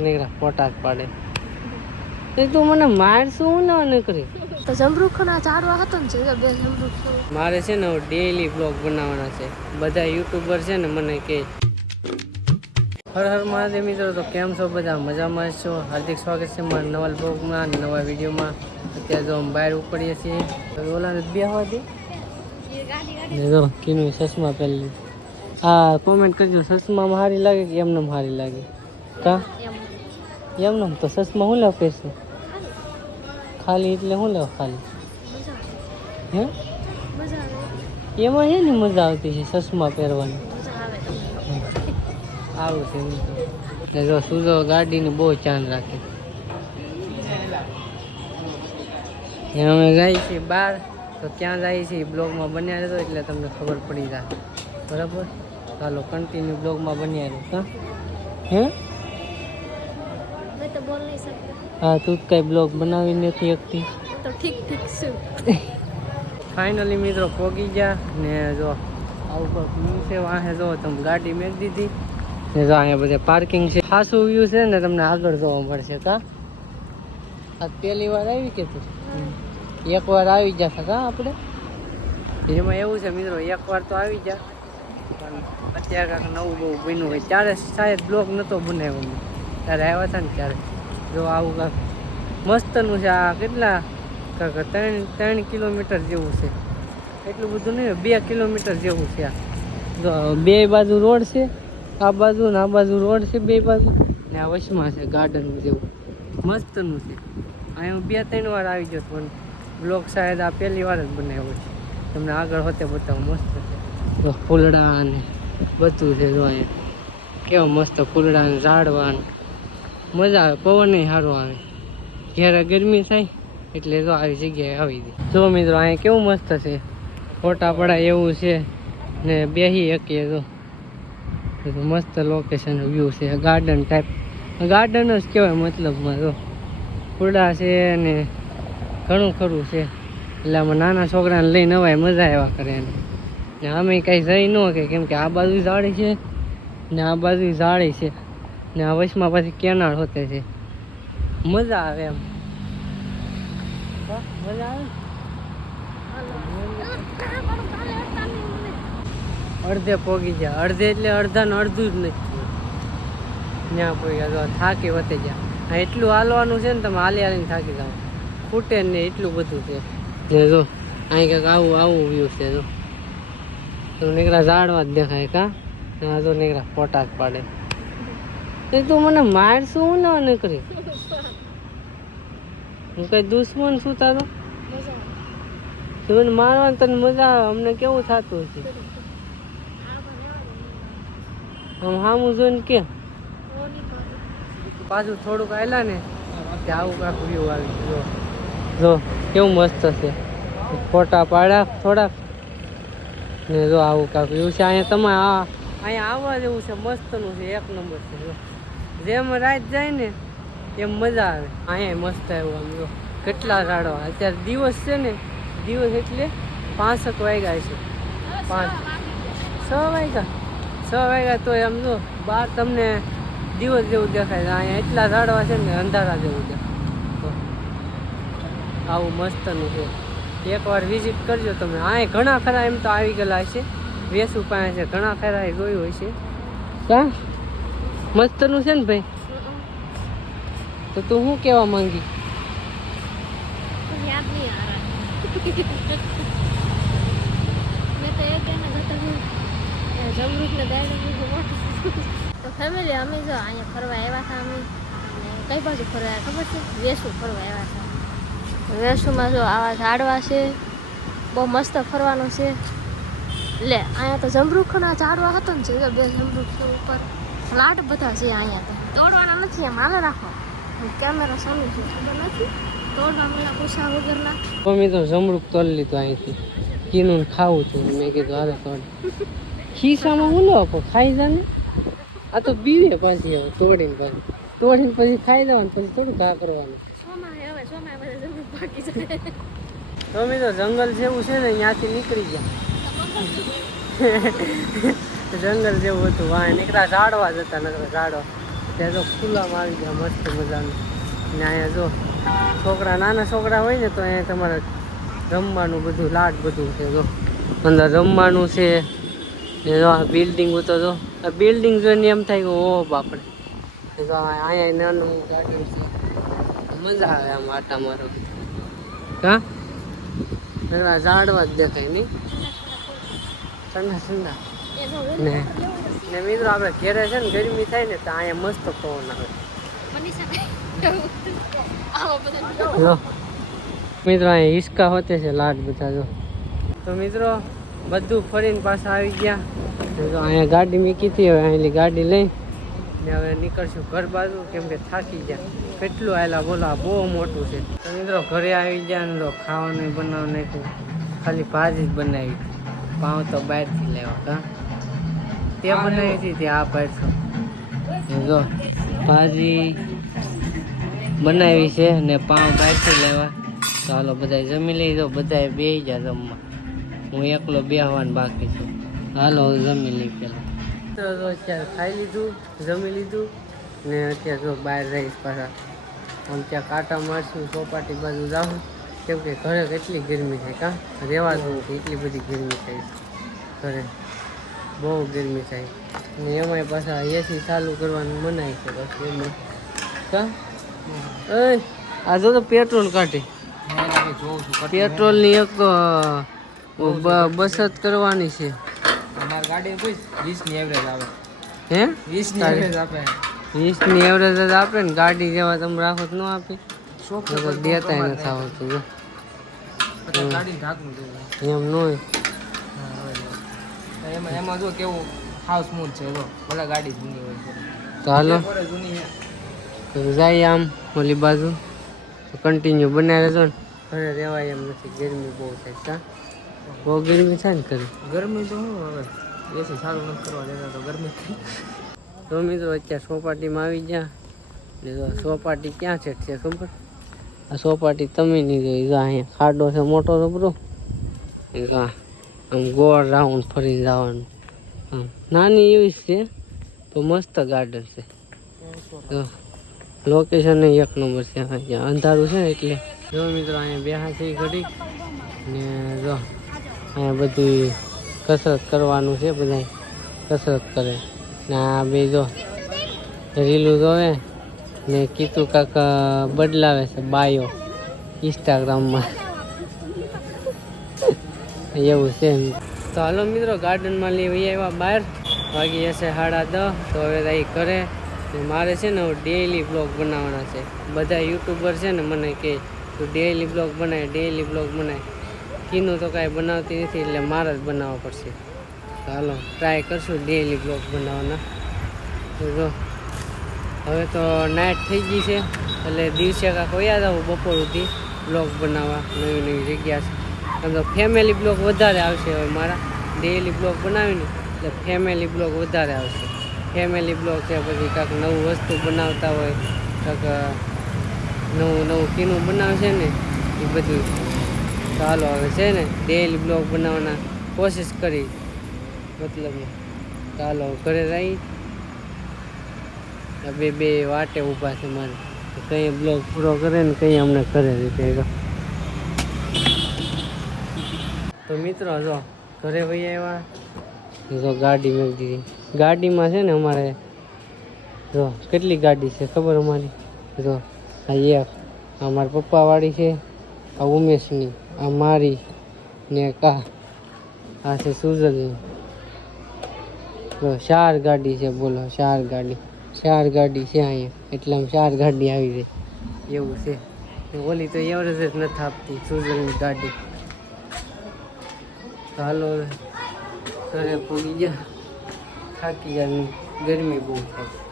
નીકળા પોટાક પાડે તું મને મારશું ન નીકળી તો જમરૂખના ઝાડવા હતો ને છે બે જમરૂખ મારે છે ને ડેઈલી બ્લોગ બનાવવાના છે બધા યુટ્યુબર છે ને મને કે હર હર મહાદેવ મિત્રો તો કેમ છો બધા મજામાં છો હાર્દિક સ્વાગત છે મારા નવા બ્લોગમાં નવા વિડીયોમાં અત્યારે જો બહાર ઉપડીએ છીએ ઓલાને બે હવા દે જો કીનું ચશ્મા પહેરી હા કોમેન્ટ કરજો ચશ્મામાં સારી લાગે કે એમને સારી લાગે કા એમને તો ચશ્મા શું લેવા પહેરશે ખાલી એટલે શું લેવા ખાલી હે એમાં છે ને મજા આવતી છે ચશ્મા પહેરવાની આવું છે ને જો સુજો ગાડીનું બહુ ધ્યાન રાખે અમે જઈએ છીએ બહાર તો ક્યાં જઈએ છીએ બ્લોગમાં બન્યા રહેતો એટલે તમને ખબર પડી જાય બરાબર ચાલો કન્ટિન્યુ બ્લોગમાં બન્યા રહો હા હે मैं तो बोल नहीं सकता હા તું કઈ બ્લોગ બનાવી નથી શકતી तो ठीक ठीक सुन ફાઇનલી મિત્રો પહોંચી ગયા ને જો આવું કોઈ વ્યૂ છે વાહે જો તમે ગાડી મેક દીધી ને જો અહીંયા બધે પાર્કિંગ છે ખાસું વ્યૂ છે ને તમને આગળ જોવા મળશે કા આ પહેલી વાર આવી કે તું એક વાર આવી જશે કા આપણે એમાં એવું છે મિત્રો એક વાર તો આવી જા પણ અત્યારે કાંઈક નવું બહુ બન્યું હોય ત્યારે શાયદ બ્લોગ નહોતો બનાવ્યો ત્યારે આવ્યા હતા ને ત્યારે જો આવું કાંક મસ્તનું છે આ કેટલા કાંક 3 કિલોમીટર જેવું છે એટલું બધું નહીં 2 કિલોમીટર જેવું છે આ જો બે બાજુ રોડ છે આ બાજુ ને આ બાજુ રોડ છે બે બાજુ ને આ વચમાં છે ગાર્ડન જેવું મસ્તનું છે અહીંયા 2-3 વાર આવી ગયો પણ બ્લોગ શાયદ આ પહેલી વાર જ બનાવ્યો છે તમને આગળ હોતે બતાવું મસ્ત છે જો ફૂલડા અને બધું છે જો અહીંયા કેવા મસ્ત ફૂલડા ને ઝાડવા મજા આવે પવન સારો આવે જ્યારે ગરમી થાય એટલે જો આવી જગ્યાએ આવી દે જો મિત્રો અહીંયા કેવું મસ્ત છે ફોટા પડાય એવું છે ને બેસી શકીએ જો મસ્ત લોકેશન વ્યૂ છે ગાર્ડન ટાઈપ ગાર્ડન જ કહેવાય મતલબમાં જો ફૂલડા છે ને ઘણું ખરું છે એટલે આમાં નાના છોકરાને લઈને અવાય મજા આવ્યા કરે એને ને અમે કાંઈ જઈ ન કે કેમ કે આ બાજુ ઝાડી છે ને આ બાજુ ઝાડી છે ને આ વચમાં પાછી કેનાળ હોતે છે મજા આવે એમ મજા આવે અડધે પોગી ગયા અડધે એટલે અડધા ને અડધું જ નથી ત્યાં પોગ્યા થાકી વધી ગયા એટલું હાલવાનું છે ને તમે હાલી હાલીને થાકી જાઓ ખૂટે ને એટલું બધું છે ને જો અહીં કંઈક આવું વ્યૂ છે જો તો નીકળા ઝાડવા જ દેખાય કા આ તો નીકળા પોટાક પાડે તું મને મારશું ન નીકળી હું કઈ દુશ્મન છું તારો તું મારવાનું તને મજા આવે અમને કેવું થતું હશે આમ સામું જોઈને કે પાછું થોડુંક આવેલા ને ત્યાં આવું કાંક વ્યૂ આવી ગયો જો કેવું મસ્ત છે ફોટા પાડ્યા થોડાક ને જો આવું કાંક વ્યૂ છે અહીંયા તમે અહીંયા આવવા જેવું છે મસ્તનું છે એક નંબર છે જો જેમ રાત જાય ને એમ મજા આવે અહીંયા મસ્ત આવ્યું આમ જો કેટલા ઝાડવા અત્યારે દિવસ છે ને દિવસ એટલે 5 વાગ્યા છે 6 વાગ્યા તો એમ જો બહાર તમને દિવસ જેવું દેખાય અહીંયા એટલા ઝાડવા છે ને અંધારા જેવું દેખાય આવું મસ્તનું છે એકવાર વિઝિટ કરજો તમે અહીંયા ઘણા ખરા એમ તો આવી ગયેલા હશે વેસુ પાસે છે ઘણા ખરા જોયું હશે કા મસ્તનું છે ને ભાઈ તો તું શું કહેવા માંગી याद नहीं आ रहा मैं तो एक कहना चाहता हूँ जमरूख ने तो फैमिली અમે જો અહીંયા ફરવા આવ્યા હતા અમે કઈ બાજુ ફરવા ખબર છે વેસુ ફરવા આવ્યા હતા વેસુમાં જો આવા ઝાડવા છે બહુ મસ્ત ફરવાનું છે લે અહીંયા તો જમરૂખના ઝાડવા હતો ને છે બે જમરૂખ છે ઉપર ફ્લાટ બધા છે અહીંયા તો તોડવાના નથી એમ હાલે રાખો કેમેરા સામે છે ખબર નથી તોડવા મને પૂછા વગરના મમ્મી તો જમરૂક તોડી લીધું અહીંથી કીનું ખાવું હતું મેં કીધું હારે તોડ ખીસામાં હું લો ખાઈ જા ને આ તો બીવે પાછી હવે તોડીને પછી ખાઈ જવાનું પછી થોડું ઘા કરવાનું મમ્મી તો જંગલ જેવું છે ને ત્યાંથી નીકળી ગયા જંગલ જેવું હતું વાહ નીકળ્યા ઝાડવા જ હતા નકરા ઝાડવા ત્યાં તો ખુલ્લામાં આવી ગયા મસ્ત મજાનું. ને અહીંયા જો છોકરા નાના છોકરા હોય ને તો અહીંયા તમારે રમવાનું બધું લાડ બધું છે. જો અંદર રમવાનું છે ને જો આ બિલ્ડિંગ તો જો આ બિલ્ડિંગ જોઈને એમ થાય કે ઓ બાપરે. તો અહીંયા નાનું ગાર્ડન છે, મજા આવે આમ આટા મારો. હા ઝાડવા જ દેખાય નહીં, ઠંડા ઠંડા. ને મિત્રો આપણે ઘેરે છે ને ગરમી થાય ને તો અહીંયા મસ્ત પવન આવે. મિત્રો અહીંયા હિસકા હોતે છે લાડ બધા. જો તો મિત્રો બધું ફરીને પાછા આવી ગયા. તો અહીંયા ગાડી મૂકી હતી, હવે અહીંની ગાડી લઈ ને હવે નીકળશું ઘર બાજુ, કેમ કે થાકી ગયા. કેટલું આવેલા બોલો, બહુ મોટું છે. તો મિત્રો ઘરે આવી ગયા ને તો ખાવાનું બનાવ નાખ્યું, ખાલી ભાજી જ બનાવી. પાઉં તો બહારથી લેવા. કા તે બનાવી હતી તે આ પાડશો. જો ભાજી બનાવી છે ને પાઉં બહારથી લેવા. તો હાલો બધા જમી લઈ દો, બધા બેસી ગયા જમવા. હું એકલો બેહવાનું બાકી છું. હાલો જમી લઈ પેલા. તો અત્યારે ખાઈ લીધું, જમી લીધું ને અત્યારે જો બહાર રહીશ પાછા. આમ ત્યાં કાંટા મારશું, ચોપાટી બાજુ જાઉં, કેમ કે ઘરે કેટલી ગરમી થાય. કાં રહેવાતું નથી, એટલી બધી ગરમી થાય ઘરે, બહુ ગરમી થાય. ને એમાંય પાછા એસી ચાલુ કરવાનું મનાય છે બસ એમાં. કાં આ જો તો પેટ્રોલ કાઢે, પેટ્રોલની એક તો બચત કરવાની છે. ગાડી 20 એવરેજ આવે. હે 20 એવરેજ આપે. 20 એવરેજ જ આપે ને, ગાડી જેવા તમે રાખો તો ન આપે. દેતા નથી આવડતું. ગાડી ઢાંકવું એમ ન હોય. એમાં જો કેવું હાવ સ્મૂથ છે. જો ભલે ગાડી જૂની હોય છે. તો હાલો જૂની તો જાય આમ ઓલી બાજુ, તો કન્ટિન્યુ બનાવી રહેજો ને. ઘરે રહેવાય એમ નથી, ગરમી બહુ થાય. કા બહુ ગરમી થાય ને ઘરે. ગરમી તો શું હવે એસી સારું નથી કરવા દેતા તો ગરમી થાય. તો મિત્રો અત્યારે સોપાટીમાં આવી ગયા ને. તો સોપાટી ક્યાં છે ખબર? આ સોપાટી તમે નહીં જોઈ. જો અહીંયા ખાડો છે મોટો જબરો. આમ ગોળ રાઉન્ડ ફરીને જવાનું. આમ નાની એવી જ છે તો મસ્ત ગાર્ડન છે. તો લોકેશન એક નંબર છે. અહીંયા અંધારું છે એટલે જો મિત્રો અહીંયા બેહા છે ઘડીક ને. જો અહીંયા બધું કસરત કરવાનું છે, બધા કસરત કરે ને. આ બે જો રીલું જોવે ને કીધું કાંક બદલાવે છે બાયો ઇન્સ્ટાગ્રામમાં. એવું છે. તો હાલો મિત્રો ગાર્ડનમાં લઈ આવ્યા બહાર. વાગી જશે 10:30. તો હવે અહીં કરે ને મારે છે ને ડેઈલી બ્લોગ બનાવવાના છે. બધા યુટ્યુબર છે ને મને કહે તું ડેઈલી બ્લોગ બનાય, ડેઈલી બ્લોગ બનાય. કીનું તો કાંઈ બનાવતી નથી એટલે મારે જ બનાવવા પડશે. તો હાલો ટ્રાય કરશું ડેઈલી બ્લોગ બનાવવાના. તો જો હવે તો નાઇટ થઈ ગઈ છે એટલે દિવસે કાંક વયા જાવ બપોર સુધી બ્લોગ બનાવવા. નવી નવી જગ્યા છે. આમ તો ફેમિલી બ્લોગ વધારે આવશે હવે મારા. ડેઈલી બ્લોગ બનાવીને એટલે ફેમિલી બ્લોગ વધારે આવશે. ફેમિલી બ્લોગ છે, પછી કાંઈક નવું વસ્તુ બનાવતા હોય, કાંઈક નવું કીનું બનાવશે ને એ બધું. ચાલો હવે છે ને ડેઈલી બ્લોગ બનાવવાના કોશિશ કરી મતલબ. ચાલો ઘરે રહી બે વાટે ઊભા છે મારે. કંઈ બ્લોગ પૂરો કરે ને કંઈ અમને કરે રીતે. તો મિત્રો જો ઘરે વહી આવ્યા. જો ગાડી મૂકી દીધી. ગાડીમાં છે ને અમારે જો કેટલી ગાડી છે ખબર અમારી? જો આ એક અમારા પપ્પાવાળી છે, આ ઉમેશની, આ મારી ને આ છે સુજલની. જો 4 ગાડી છે. બોલો 4 ગાડી છે અહીંયા. એટલે આમ 4 ગાડી આવી જાય એવું છે. ઓલી તો એવરેજ જ નથી આપતી સુજલની ગાડી. હાલો ઘરે પૂગી ગયા, થાકી ગયા, ગરમી બહુ થાય.